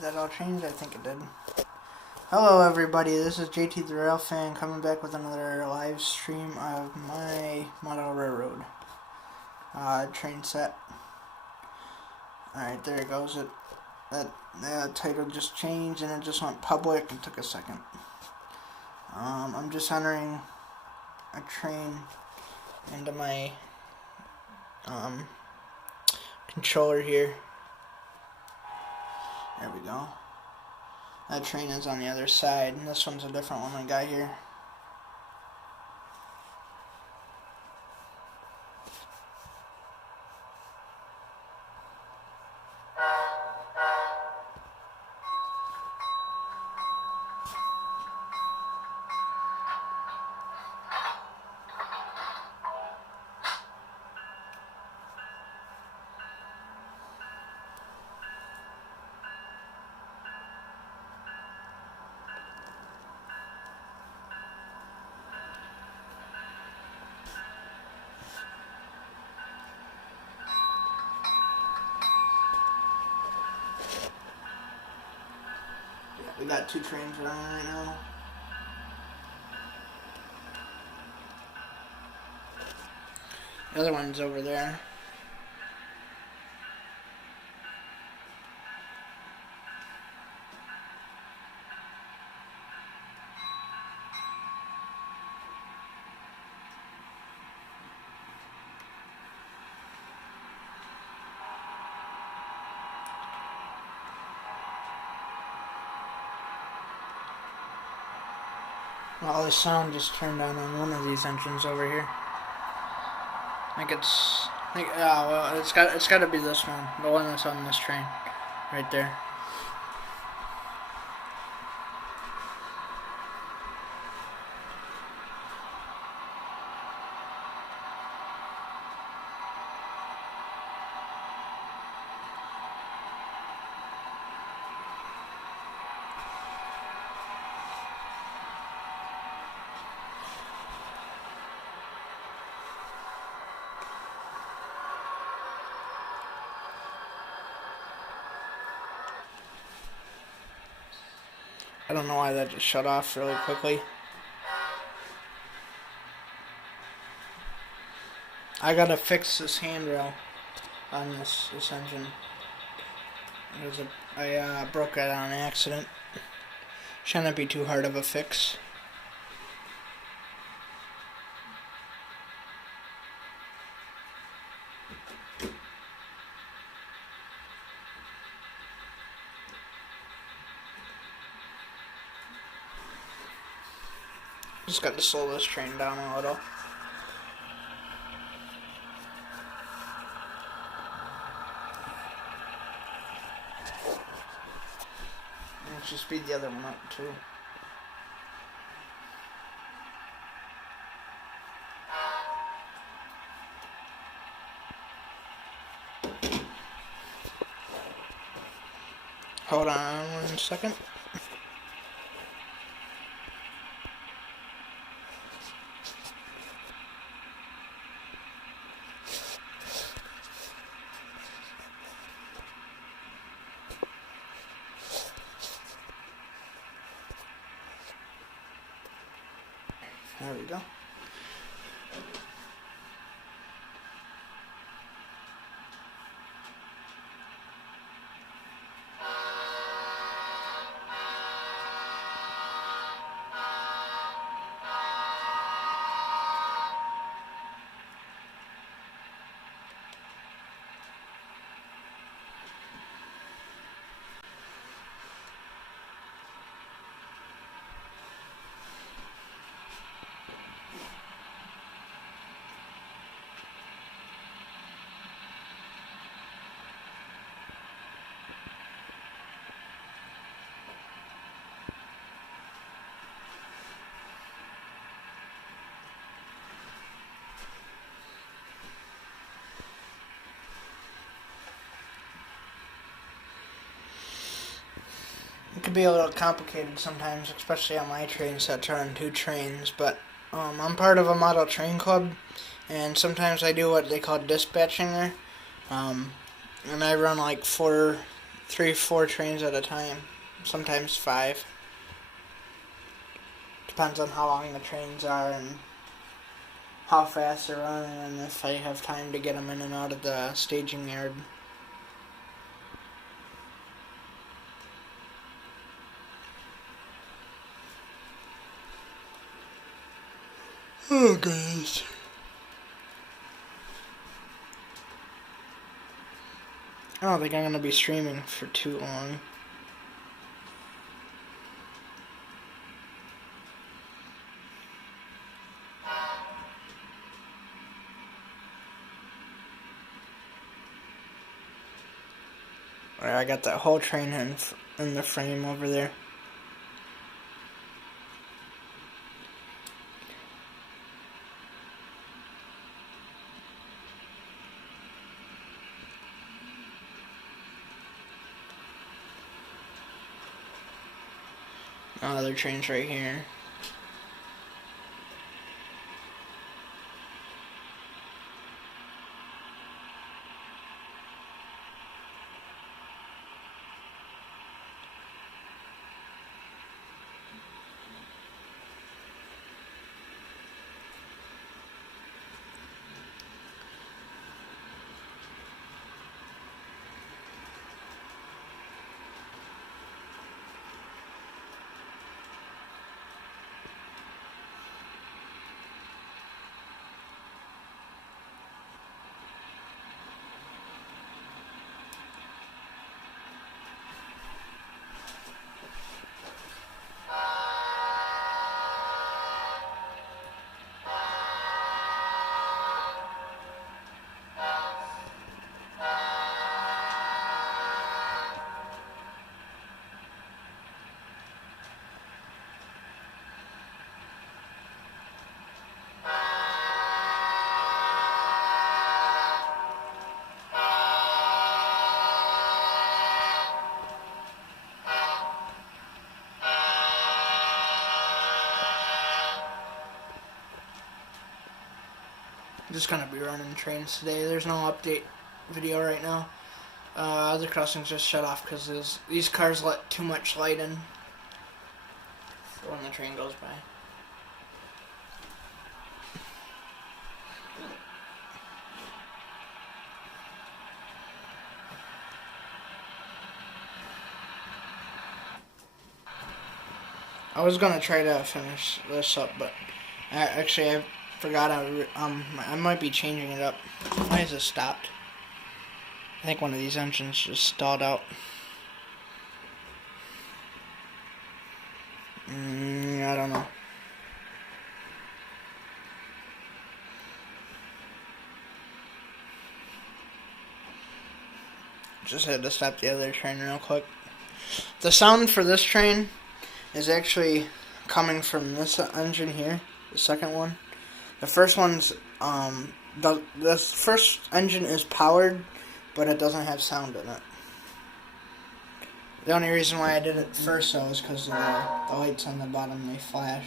that all change? I think it did. Hello everybody, this is JT the Railfan coming back with another live stream of my model railroad train set. Alright, there it goes. The title just changed and it just went public. It took a second. I'm just entering a train into my controller here. There we go. That train is on the other side, and this one's a different one I got here. We got two trains running right now. The other one's over there. Well, the sound just turned on one of these engines over here. It's got to be this one, the one that's on this train, right there. I don't know why that just shut off really quickly. I gotta fix this handrail on this engine. I broke it on accident. Shouldn't be too hard of a fix. Just got to slow this train down a little. Let's just speed the other one up too. Hold on 1 second. There we go. It can be a little complicated sometimes, especially on my train sets on 2 trains, but I'm part of a model train club, and sometimes I do what they call dispatching there, and I run like 4 3, 4 trains at a time, sometimes 5. Depends on how long the trains are and how fast they're running and if I have time to get them in and out of the staging yard. Oh, goodness. I don't think I'm going to be streaming for too long. Alright, I got that whole train in the frame over there. Other trains right here. I'm just gonna be running trains today. There's no update video right now. Other crossings just shut off because these cars let too much light in for when the train goes by. I was gonna try to finish this up, but I forgot. I might be changing it up. Why is it stopped? I think one of these engines just stalled out. I don't know. Just had to stop the other train real quick. The sound for this train is actually coming from this engine here, the second one. The first one's, the first engine is powered, but it doesn't have sound in it. The only reason why I did it first, though, is because of the lights on the bottom, they flash.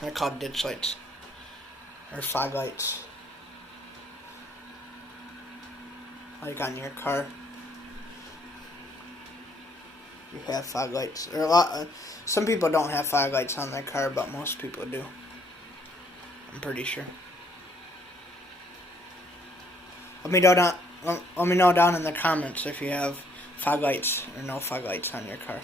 They're called ditch lights, or fog lights. Like on your car. You have fog lights. Some people don't have fog lights on their car, but most people do. I'm pretty sure. Let me know down in the comments if you have fog lights or no fog lights on your car.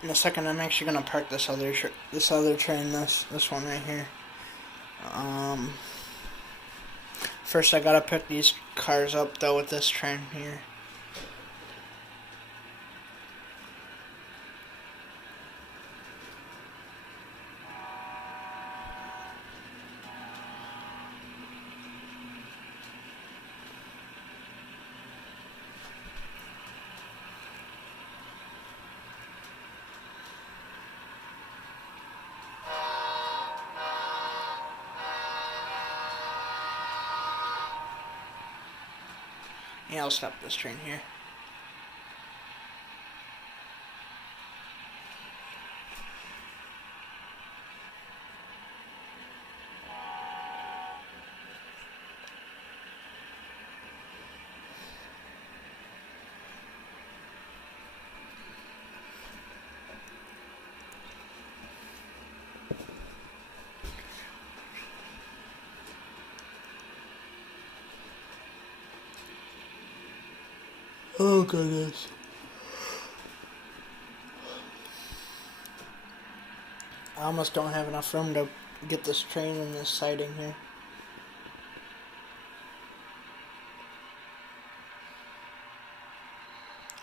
In a second, I'm actually gonna park this other train, this one right here. First, I gotta pick these cars up though with this train here. Yeah, I'll stop this train here. Oh goodness. I almost don't have enough room to get this train in this siding here.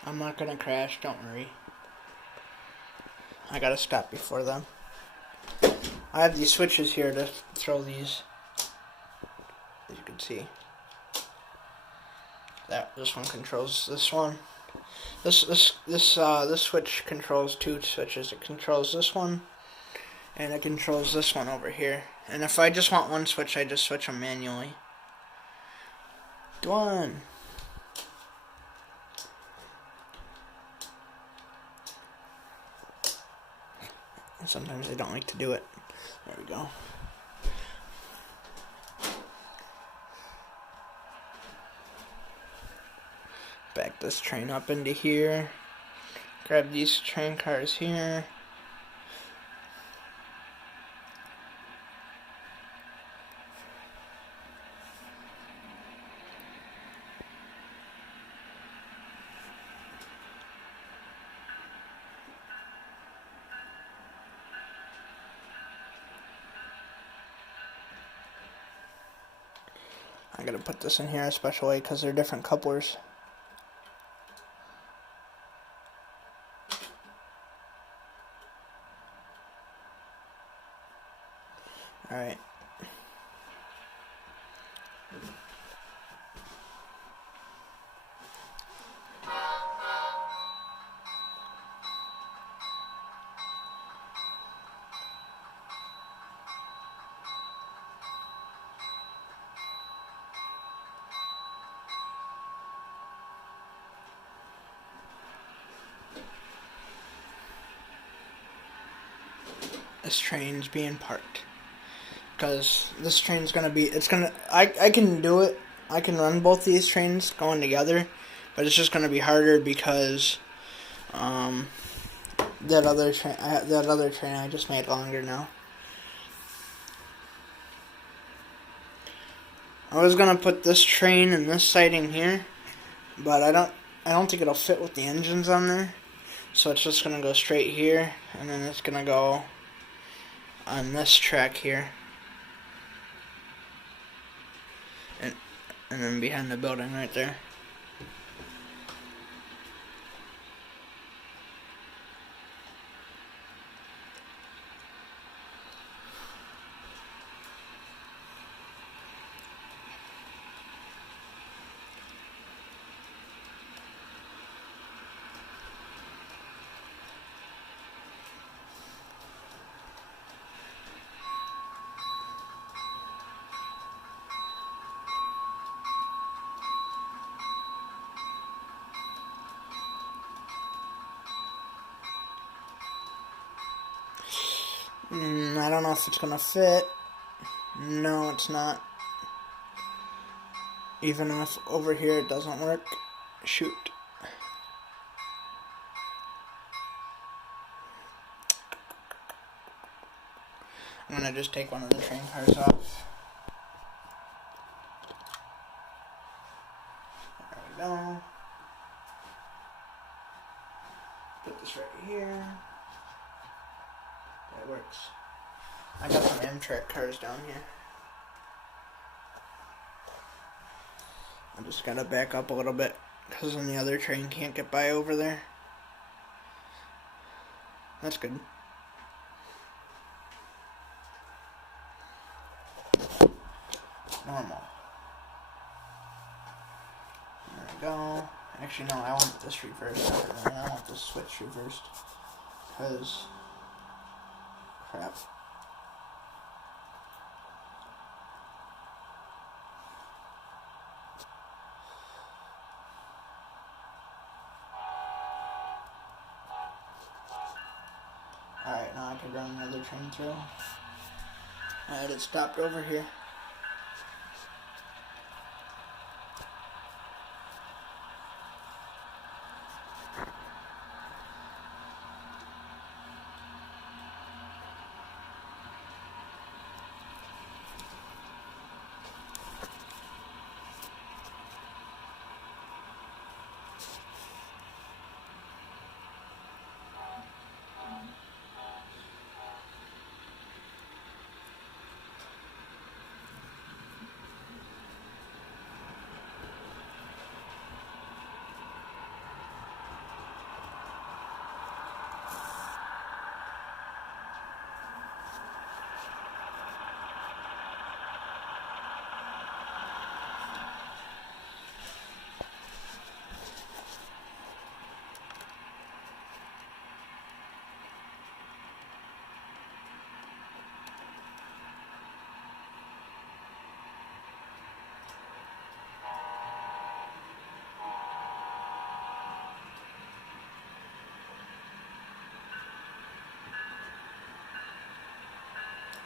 I'm not gonna crash, don't worry. I gotta stop before them. I have these switches here to throw these. As you can see. This one controls this one. This switch controls two switches. It controls this one, and it controls this one over here. And if I just want one switch, I just switch them manually. Go on. Sometimes I don't like to do it. There we go. Back this train up into here. Grab these train cars here. I'm gonna put this in here a special way because they're different couplers. Alright. This train's being parked. Because this train's gonna be, I can do it. I can run both these trains going together, but it's just gonna be harder because, that other train I just made longer now. I was gonna put this train in this siding here, but I don't think it'll fit with the engines on there. So it's just gonna go straight here, and then it's gonna go on this track here. And then behind the building right there. I don't know if it's gonna fit. No, it's not. Even if over here it doesn't work. Shoot. I'm gonna just take one of the train cars off. There we go. Put this right here. That works. I got some Amtrak cars down here. I'm just gonna back up a little bit because then the other train can't get by over there. That's good. Normal. There we go. Actually, no, I want this reversed. I want this switch reversed. Because... crap. Alright, now I can run another train through. Alright, it stopped over here.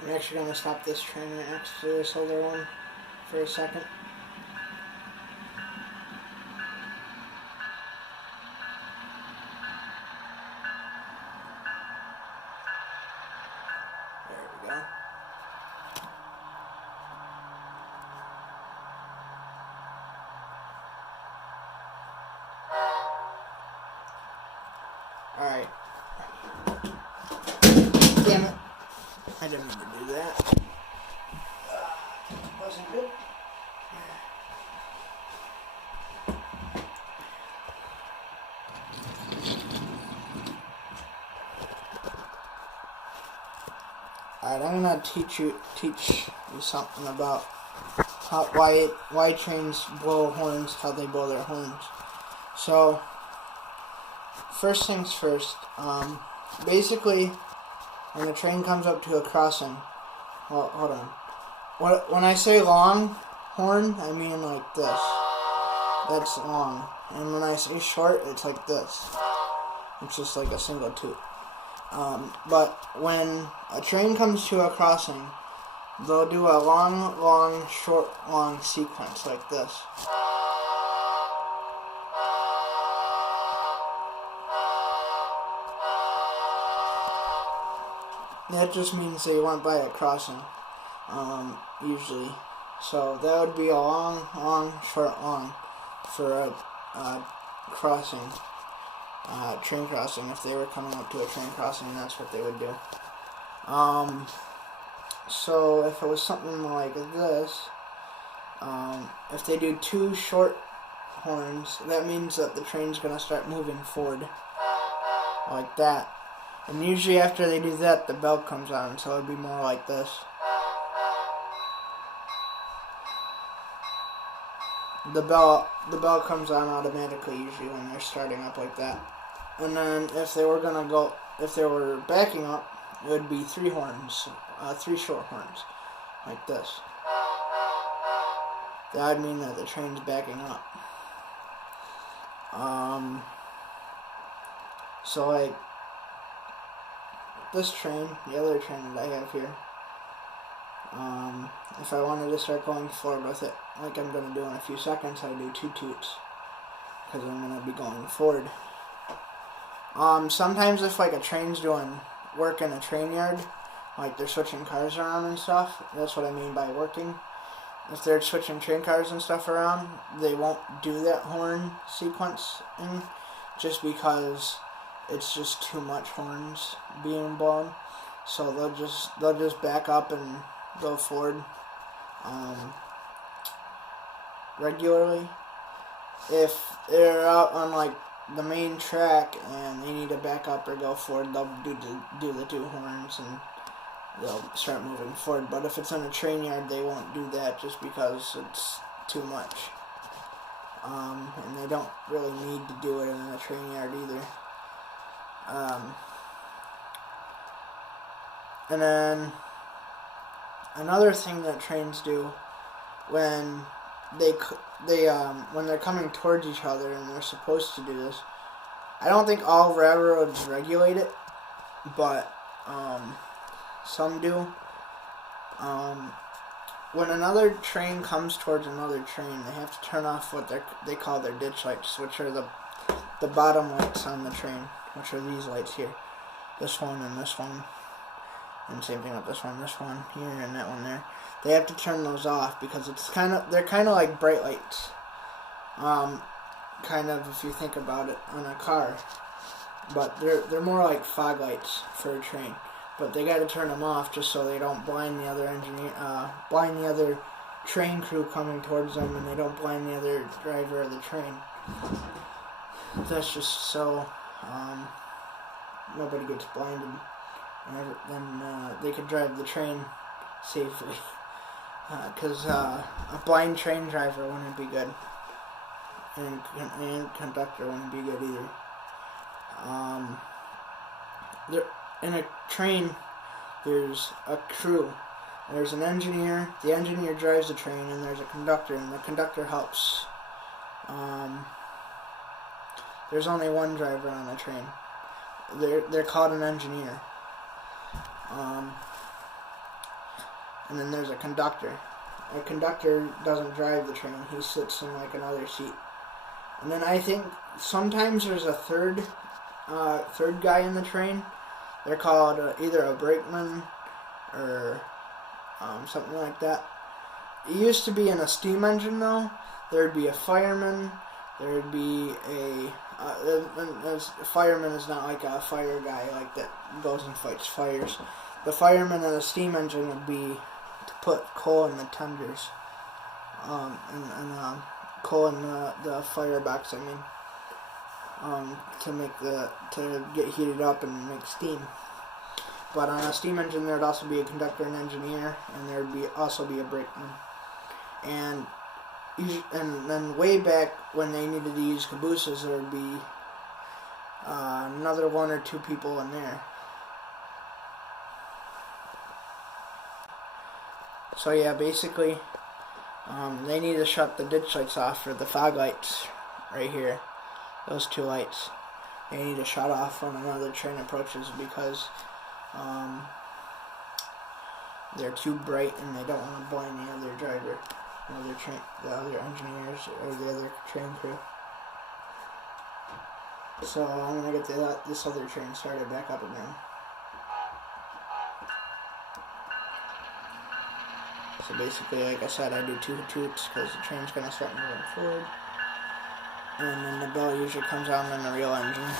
I'm actually going to stop this train right next to this other one for a second. There we go. Alright. Damn it. I didn't mean to do that. Wasn't good. Alright, I'm gonna teach you something about why trains blow horns, how they blow their horns. So, first things first. Basically, when a train comes up to a crossing, well, hold on. When I say long horn, I mean like this. That's long. And when I say short, it's like this. It's just like a single toot. But when a train comes to a crossing, they'll do a long, long, short, long sequence like this. That just means they went by a crossing, usually. So that would be a long, long, short, long for a crossing, train crossing. If they were coming up to a train crossing, that's what they would do. So if it was something like this, if they do two short horns, that means that the train's going to start moving forward, like that. And usually after they do that, the bell comes on, so it would be more like this. The bell comes on automatically usually when they're starting up like that. And then if they were backing up, it would be three horns, three short horns, like this. That would mean that the train's backing up. So like this train, the other train that I have here, if I wanted to start going forward with it, like I'm going to do in a few seconds, I do two toots, because I'm going to be going forward. Sometimes if like a train's doing work in a train yard, like they're switching cars around and stuff, that's what I mean by working. If they're switching train cars and stuff around, they won't do that horn sequencing, just because it's just too much horns being blown. So they'll just back up and go forward regularly. If they're out on like the main track and they need to back up or go forward, they'll do the two horns and they'll start moving forward. But if it's in a train yard, they won't do that just because it's too much. And they don't really need to do it in a train yard either. And then another thing that trains do when when they're coming towards each other, and they're supposed to do this, I don't think all railroads regulate it, but Some do. When another train comes towards another train, they have to turn off what they call their ditch lights, which are the bottom lights on the train, which are these lights here. This one and this one. And same thing with this one here and that one there. They have to turn those off because they're kind of like bright lights. Kind of, if you think about it, on a car. But they're more like fog lights for a train. But they got to turn them off just so they don't blind the other train crew coming towards them, and they don't blind the other driver of the train. That's just so nobody gets blinded, and then they can drive the train safely. Because a blind train driver wouldn't be good, and conductor wouldn't be good either. In a train, there's a crew. There's an engineer. The engineer drives the train, and there's a conductor, and the conductor helps. There's only one driver on the train. They're called an engineer. And then there's a conductor. A conductor doesn't drive the train. He sits in like another seat. And then I think sometimes there's a third guy in the train. They're called either a brakeman or something like that. It used to be in a steam engine, though. There'd be a fireman. There'd be a fireman is not like a fire guy like that goes and fights fires. The fireman in a steam engine would be to put coal in the tenders, and coal in the firebox. To get heated up and make steam. But on a steam engine, there'd also be a conductor and engineer, and there'd also be a brakeman. And then way back when they needed to use cabooses, there would be another one or two people in there. So yeah, basically, they need to shut the ditch lights off for the fog lights right here. Those two lights. They need to shut off when another train approaches because they're too bright and they don't want to blind the other driver, the other engineers, or the other train crew. So I'm gonna get this other train started back up again. So basically, like I said, I do 2 toots because the train's gonna start moving forward. And then the bell usually comes out in the real engine.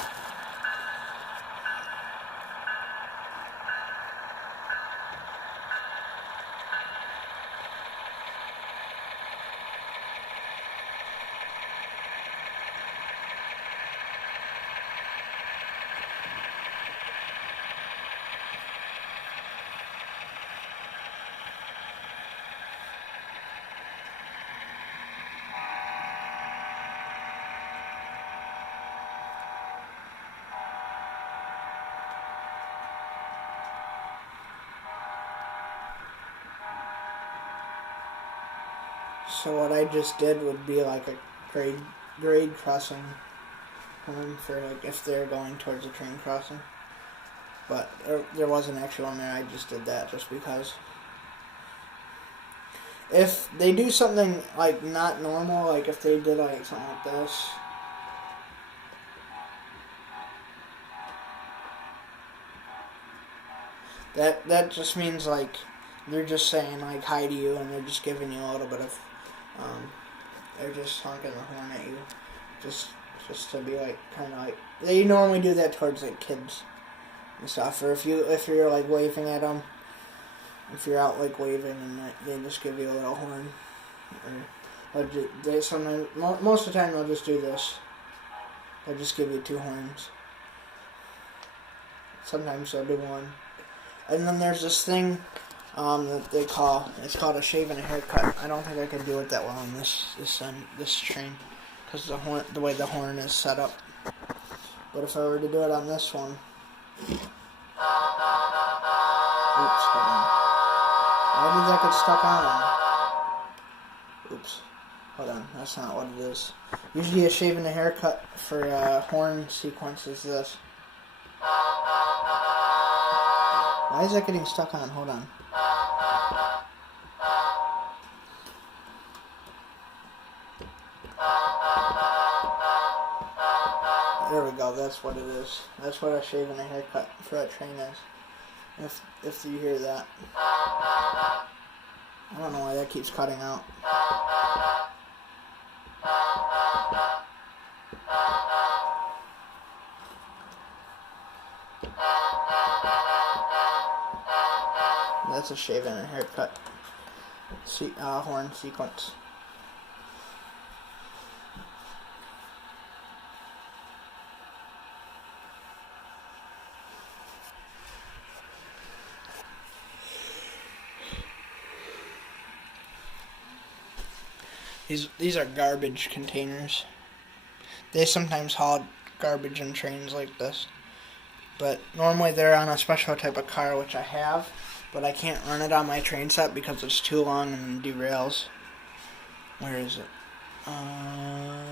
So what I just did would be like a grade crossing horn for like if they're going towards a train crossing. But there wasn't actually one there. I just did that just because. If they do something like not normal, like if they did like something like this. That just means like they're just saying like hi to you, and they're just giving you a little bit of they're just honking the horn at you, just to be like kind of like they normally do that towards like kids and stuff, or if you're like waving at them, if you're out like waving and they just give you a little horn, or they sometimes most of the time they'll just do this. They'll just give you 2 horns. Sometimes they'll do 1. And then there's this thing that it's called a shave and a haircut. I don't think I can do it that well on this train because the way the horn is set up. But if I were to do it on this one, oops, hold on. Why did that get stuck on? Oops, hold on. That's not what it is. Usually a shave and a haircut for horn sequence is this. Why is that getting stuck on? Hold on. There we go, that's what it is. That's what a shave and a haircut for that train is. If you hear that. I don't know why that keeps cutting out. That's a shave and a haircut horn sequence. These are garbage containers. They sometimes haul garbage in trains like this. But normally they're on a special type of car, which I have. But I can't run it on my train set because it's too long and derails. Where is it? I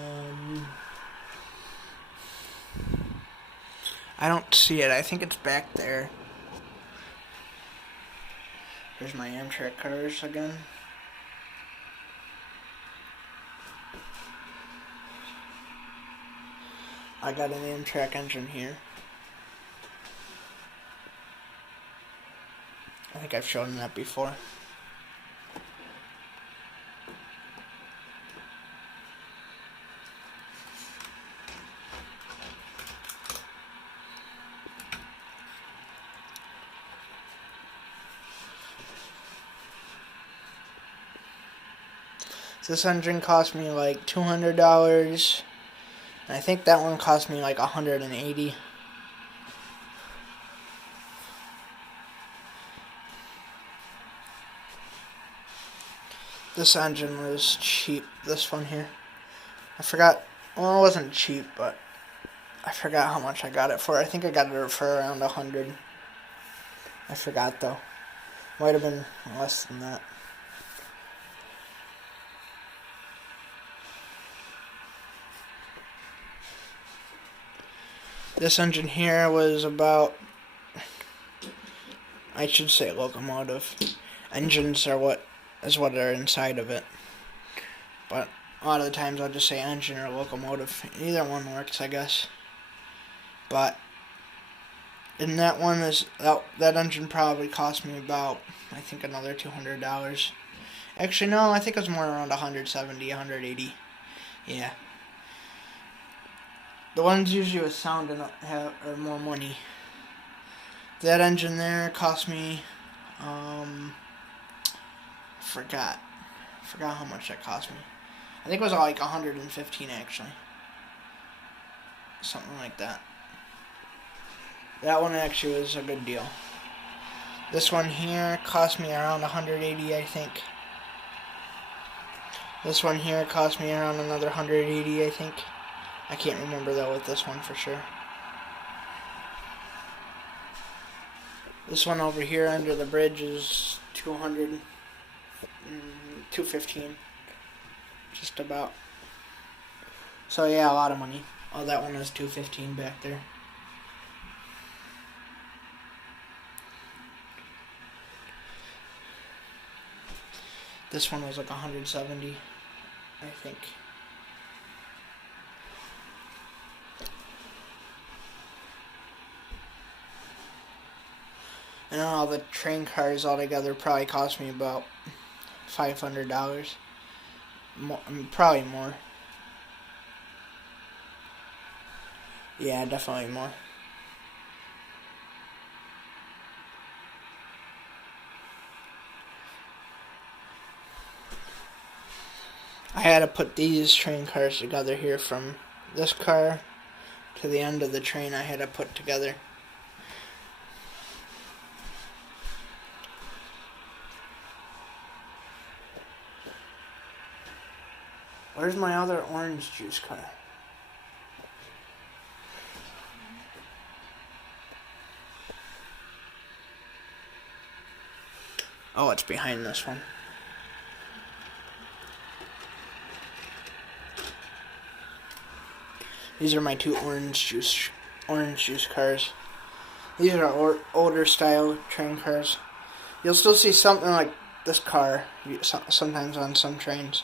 don't see it. I think it's back there. Here's my Amtrak cars again. I got an Amtrak engine here. I think I've shown that before. This engine cost me like $200. And I think that one cost me like $180. This engine was cheap, this one here. I forgot, well, it wasn't cheap, but I forgot how much I got it for. I think I got it for around $100. I forgot though. Might have been less than that. This engine here was about, I should say locomotive. Engines are what are inside of it. But a lot of the times I'll just say engine or locomotive. Either one works, I guess. But in that one, that engine probably cost me about, I think, another $200. Actually, no, I think it was more around $170, $180. Yeah. The ones usually with sound are more money. That engine there cost me, forgot how much that cost me. I think it was like $115 actually. Something like that. That one actually was a good deal. This one here cost me around $180, I think. This one here cost me around another $180, I think. I can't remember though with this one for sure. This one over here under the bridge is $215, just about. So yeah, a lot of money. Oh, that one is $215 back there. This one was like $170, I think. And all the train cars altogether probably cost me about $500. Probably more. Yeah, definitely more. I had to put these train cars together here from this car to the end of the train. I had to put together. Where's my other orange juice car? Oh, it's behind this one. These are my two orange juice cars. These are older style train cars. You'll still see something like this car sometimes on some trains,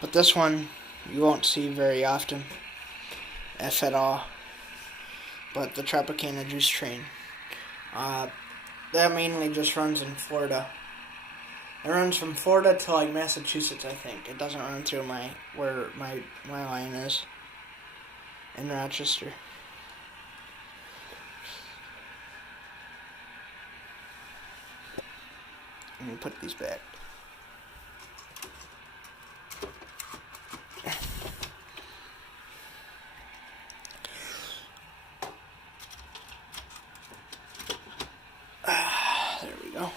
but this one you won't see very often, if at all. But the Tropicana Juice train, that mainly just runs in Florida. It runs from Florida to like Massachusetts, I think. It doesn't run through where my line is in Rochester. Let me put these back. There we go.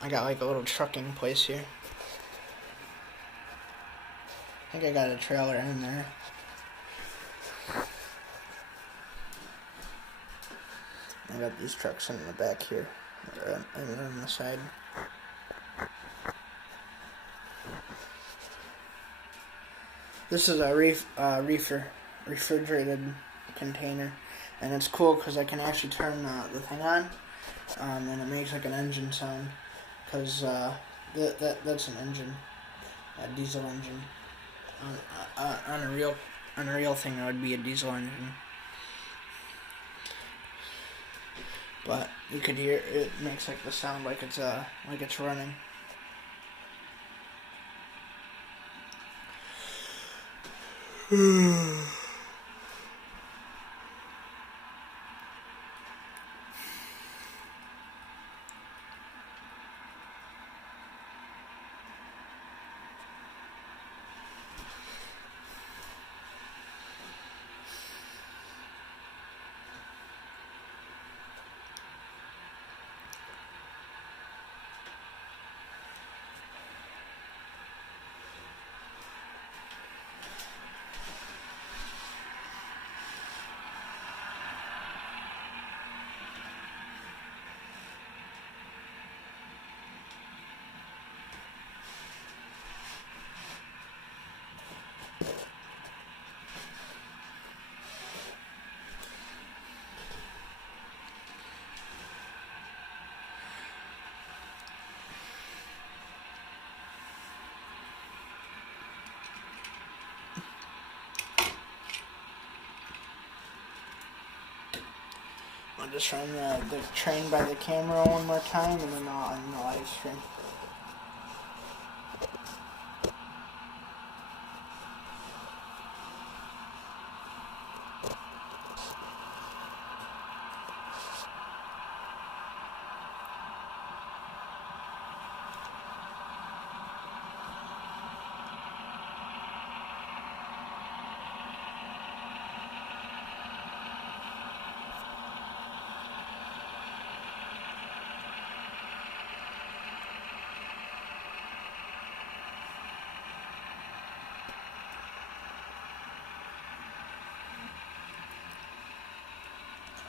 I got like a little trucking place here. I think I got a trailer in there. I got these trucks in the back here, and on the side. This is a refrigerated container, and it's cool because I can actually turn the thing on, and it makes like an engine sound, because that's an engine, a diesel engine. On a real thing, it would be a diesel engine. But you could hear it makes like the sound like it's running. I'll just run the train by the camera one more time, and then I'll end the live stream.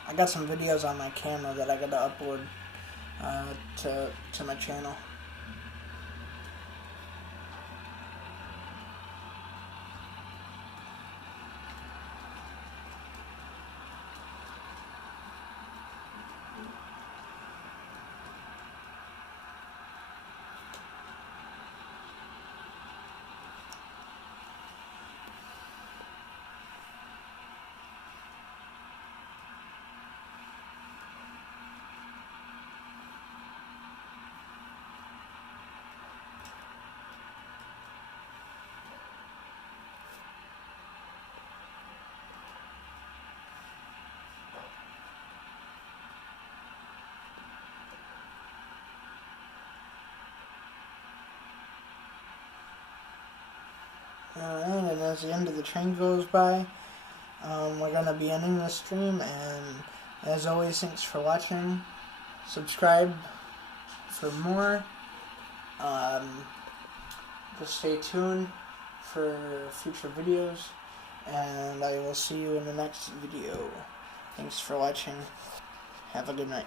I got some videos on my camera that I gotta upload to my channel. Alright, and as the end of the train goes by, we're going to be ending the stream, and as always, thanks for watching. Subscribe for more. Just stay tuned for future videos, and I will see you in the next video. Thanks for watching. Have a good night.